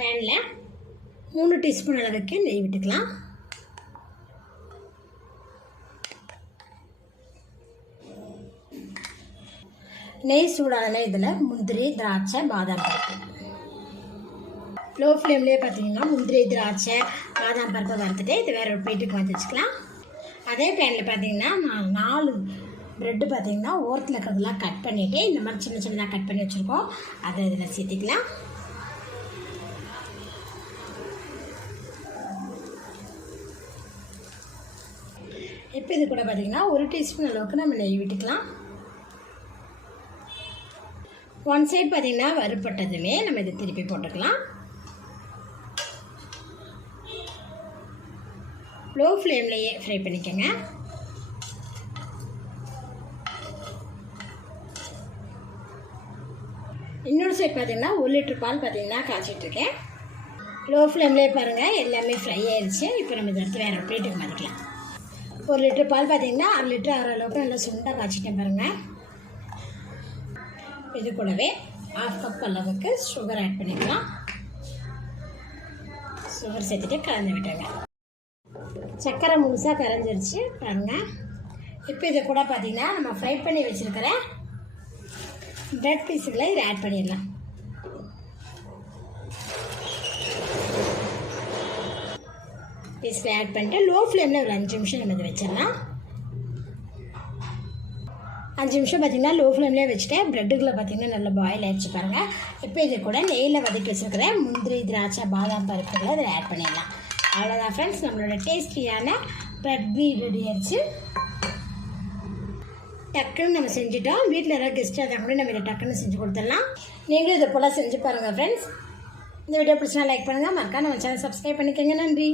பேனில் மூணு டீஸ்பூன் அளவுக்கு நெய் விட்டுக்கலாம். நெய் சூடான இதில் முந்திரி திராட்சை பாதாம் பருப்பு. லோ ஃப்ளேம்லேயே பார்த்தீங்கன்னா முந்திரி திராட்சை பாதாம் பருப்பை வறுத்துட்டு இது வேறு ஒரு பிளேட்டுக்கு வந்து வச்சுக்கலாம். அதே பேனில் பார்த்தீங்கன்னா நான் நாலு ப்ரெட்டு பார்த்தீங்கன்னா ஓரத்தில் இருக்கிறதெல்லாம் கட் பண்ணிவிட்டு இந்த மாதிரி சின்ன சின்னதாக கட் பண்ணி வச்சுருக்கோம். அதை இதில் சேர்த்திக்கலாம். இப்போ இது கூட பார்த்தீங்கன்னா ஒரு டீஸ்பூன் அளவுக்கு நம்ம நெய் விட்டுக்கலாம். ஒன் சைட் பார்த்தீங்கன்னா வறுப்பட்டதுமே நம்ம இதை திருப்பி போட்டுக்கலாம். லோ ஃப்ளேம்லேயே ஃப்ரை பண்ணிக்கோங்க. இன்னொரு சைட் பார்த்தீங்கன்னா ஒரு லிட்டர் பால் பார்த்தீங்கன்னா காய்ச்சிட்ருக்கேன். லோ ஃப்ளேம்லேயே பாருங்கள் எல்லாமே ஃப்ரை ஆயிடுச்சு இப்போ நம்ம இதை எடுத்து வேறு பிளேட்டுக்கு மாற்றிக்கலாம் ஒரு லிட்டர் பால் பார்த்தீங்கன்னா அரை லிட்டர் ஆகிற அளவுக்கு நல்லா சுண்டாக காய்ச்சிட்டேன் பாருங்கள் இது கூடவே ஹாஃப் கப் அளவுக்கு சுகர் ஆட் பண்ணிக்கலாம். சுகர் சேர்த்துட்டு கலந்து விட்டுங்க சர்க்கரை முழுசாக கரைஞ்சிருச்சு பாருங்கள் இப்போ இது கூட பார்த்தீங்கன்னா நம்ம ஃப்ரை பண்ணி வச்சுருக்கிற ப்ரெட் பீஸுகளை இதை ஆட் பண்ணிடலாம். பீஸில் ஆட் பண்ணிட்டு லோ ஃப்ளேமில் ஒரு அஞ்சு நிமிஷம் நம்ம இதை வச்சிடலாம். அஞ்சு நிமிஷம் பார்த்தீங்கன்னா லோ ஃப்ளேம்லேயே வச்சுட்டேன் ப்ரெட்டுக்குள்ளே பார்த்தீங்கன்னா நல்லா பாயில் ஆகிடுச்சு பாருங்கள் இப்போ இது கூட நெய்யில் வதக்கி வச்சுருக்கிறேன் முந்திரி திராட்சை பாதாம் பருப்புகளை இதில் ஆட் பண்ணிடலாம். அவ்வளோதான் ஃப்ரெண்ட்ஸ் நம்மளோட டேஸ்டியான ப்ரெட் பீ ரெடி ஆயிடுச்சு. டக்குன்னு நம்ம செஞ்சுட்டோம். வீட்டில் யாராவது கெஸ்ட்டாக இருந்தால் கூட நம்ம இதை டக்குன்னு செஞ்சு கொடுத்துடலாம். நீங்களும் இதை போல் செஞ்சு பாருங்கள் ஃப்ரெண்ட்ஸ் இந்த வீடியோ பிடிச்சினா லைக் பண்ணுங்கள் மறக்காம நம்ம சேனல் சப்ஸ்கிரைப் பண்ணிக்கோங்க. நன்றி.